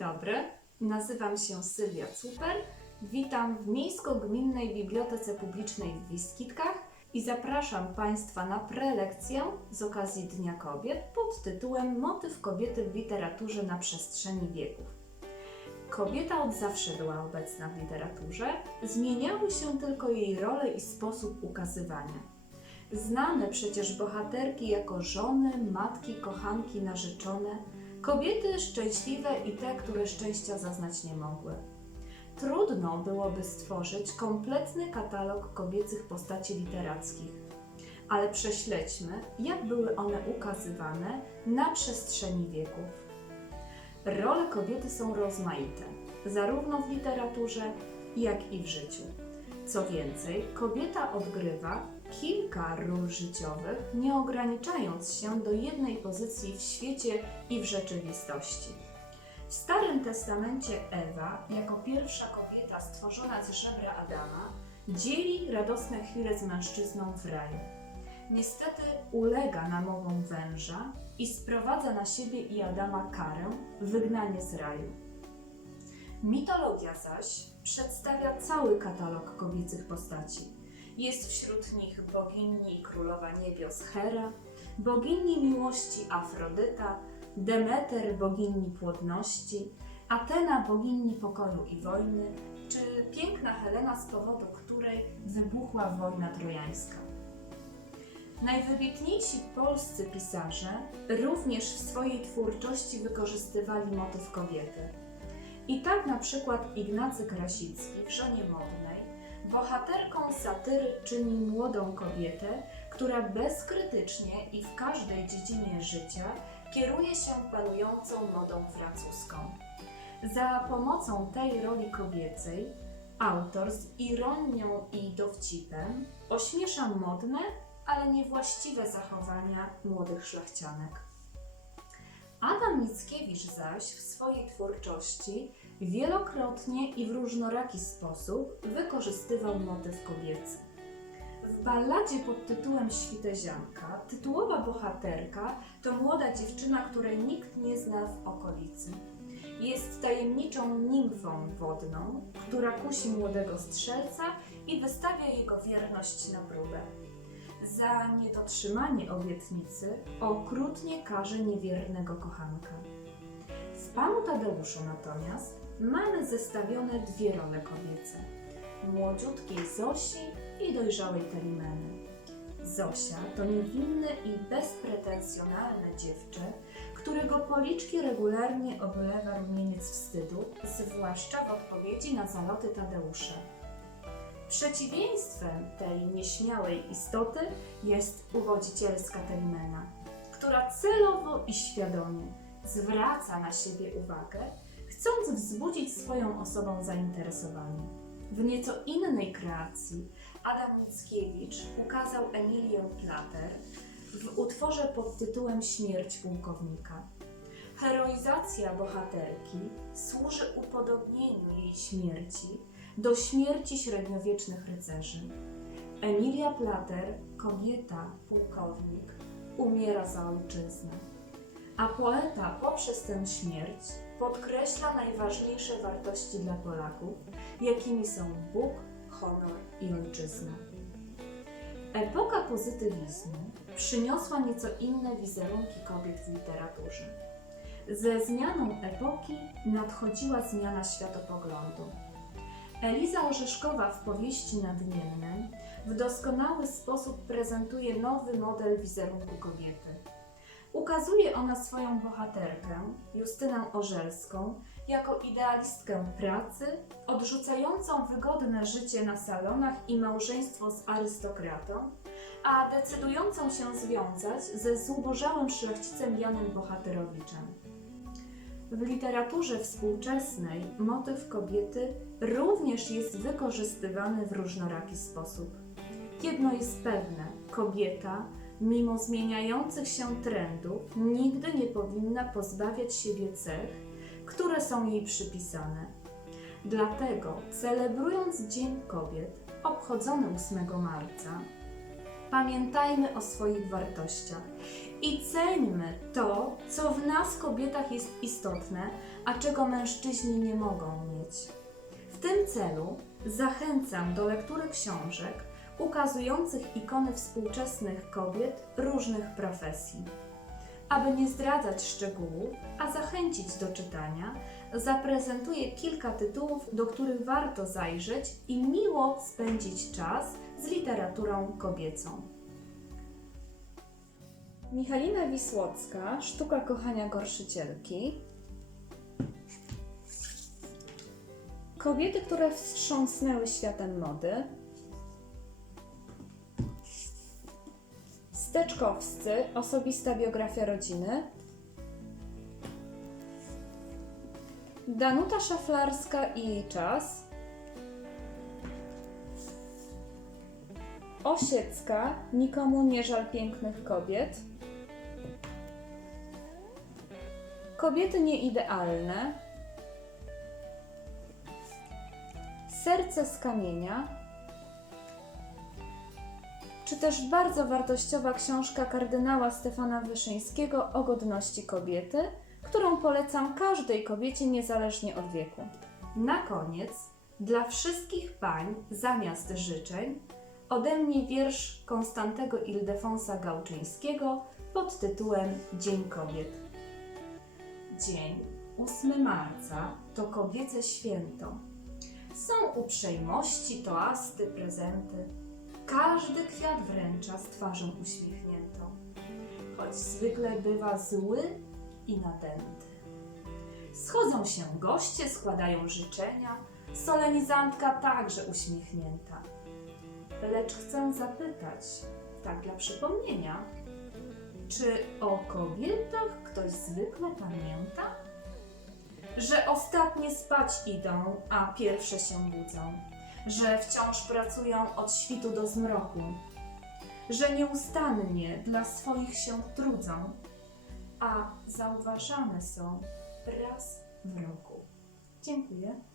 dobry, nazywam się Sylwia Cuper. Witam w Miejsko-Gminnej Bibliotece Publicznej w Wiskitkach i zapraszam Państwa na prelekcję z okazji Dnia Kobiet pod tytułem Motyw kobiety w literaturze na przestrzeni wieków. Kobieta od zawsze była obecna w literaturze, zmieniały się tylko jej role i sposób ukazywania. Znane przecież bohaterki jako żony, matki, kochanki, narzeczone, kobiety szczęśliwe i te, które szczęścia zaznać nie mogły. Trudno byłoby stworzyć kompletny katalog kobiecych postaci literackich, ale prześledźmy, jak były one ukazywane na przestrzeni wieków. Role kobiety są rozmaite, zarówno w literaturze, jak i w życiu. Co więcej, kobieta odgrywa kilka ról życiowych, nie ograniczając się do jednej pozycji w świecie i w rzeczywistości. W Starym Testamencie Ewa, jako pierwsza kobieta stworzona z żebra Adama, dzieli radosne chwile z mężczyzną w raju. Niestety ulega namowom węża i sprowadza na siebie i Adama karę, wygnanie z raju. Mitologia zaś przedstawia cały katalog kobiecych postaci. Jest wśród nich bogini i królowa niebios Hera, bogini miłości Afrodyta, Demeter bogini płodności, Atena bogini pokoju i wojny, czy piękna Helena, z powodu której wybuchła wojna trojańska. Najwybitniejsi polscy pisarze również w swojej twórczości wykorzystywali motyw kobiety. I tak na przykład Ignacy Krasicki w Żonie Modnej bohaterką satyry czyni młodą kobietę, która bezkrytycznie i w każdej dziedzinie życia kieruje się panującą modą francuską. Za pomocą tej roli kobiecej autor z ironią i dowcipem ośmiesza modne, ale niewłaściwe zachowania młodych szlachcianek. Adam Mickiewicz zaś w swojej twórczości wielokrotnie i w różnoraki sposób wykorzystywał motyw kobiecy. W balladzie pod tytułem Świtezianka tytułowa bohaterka to młoda dziewczyna, której nikt nie zna w okolicy. Jest tajemniczą nimfą wodną, która kusi młodego strzelca i wystawia jego wierność na próbę. Za niedotrzymanie obietnicy okrutnie karze niewiernego kochanka. W Panu Tadeuszu natomiast mamy zestawione dwie role kobiece. Młodziutkiej Zosi i dojrzałej Telimeny. Zosia to niewinne i bezpretensjonalne dziewczę, którego policzki regularnie oblewa rumieniec wstydu, zwłaszcza w odpowiedzi na zaloty Tadeusza. Przeciwieństwem tej nieśmiałej istoty jest uwodzicielska Telimena, która celowo i świadomie zwraca na siebie uwagę, chcąc wzbudzić swoją osobą zainteresowanie. W nieco innej kreacji Adam Mickiewicz ukazał Emilię Plater w utworze pod tytułem Śmierć pułkownika. Heroizacja bohaterki służy upodobnieniu jej śmierci do śmierci średniowiecznych rycerzy. Emilia Plater, kobieta, pułkownik, umiera za ojczyznę. A poeta poprzez tę śmierć podkreśla najważniejsze wartości dla Polaków, jakimi są Bóg, honor i ojczyzna. Epoka pozytywizmu przyniosła nieco inne wizerunki kobiet w literaturze. Ze zmianą epoki nadchodziła zmiana światopoglądu. Eliza Orzeszkowa w powieści Nadmiennym w doskonały sposób prezentuje nowy model wizerunku kobiety. Ukazuje ona swoją bohaterkę, Justynę Orzelską, jako idealistkę pracy, odrzucającą wygodne życie na salonach i małżeństwo z arystokratą, a decydującą się związać ze zubożałym szlachcicem Janem Bohaterowiczem. W literaturze współczesnej motyw kobiety również jest wykorzystywany w różnoraki sposób. Jedno jest pewne: kobieta, mimo zmieniających się trendów, nigdy nie powinna pozbawiać siebie cech, które są jej przypisane. Dlatego, celebrując Dzień Kobiet, obchodzony 8 marca, pamiętajmy o swoich wartościach i ceńmy to, co w nas kobietach jest istotne, a czego mężczyźni nie mogą mieć. W tym celu zachęcam do lektury książek ukazujących ikony współczesnych kobiet różnych profesji. Aby nie zdradzać szczegółów, a zachęcić do czytania, zaprezentuję kilka tytułów, do których warto zajrzeć i miło spędzić czas z literaturą kobiecą. Michalina Wisłocka, Sztuka kochania gorszycielki. Kobiety, które wstrząsnęły światem mody. Steczkowscy, osobista biografia rodziny. Danuta Szaflarska i jej czas. Osiecka, nikomu nie żal pięknych kobiet. Kobiety nieidealne. Serce z kamienia. Też bardzo wartościowa książka kardynała Stefana Wyszyńskiego o godności kobiety, którą polecam każdej kobiecie niezależnie od wieku. Na koniec, dla wszystkich pań zamiast życzeń, ode mnie wiersz Konstantego Ildefonsa Gałczyńskiego pod tytułem Dzień Kobiet. Dzień 8 marca to kobiece święto. Są uprzejmości, toasty, prezenty. Każdy kwiat wręcza z twarzą uśmiechniętą, choć zwykle bywa zły i nadęty. Schodzą się goście, składają życzenia, solenizantka także uśmiechnięta. Lecz chcę zapytać, tak dla przypomnienia, czy o kobietach ktoś zwykle pamięta? Że ostatnie spać idą, a pierwsze się budzą, że wciąż pracują od świtu do zmroku, że nieustannie dla swoich się trudzą, a zauważane są raz w roku. Dziękuję.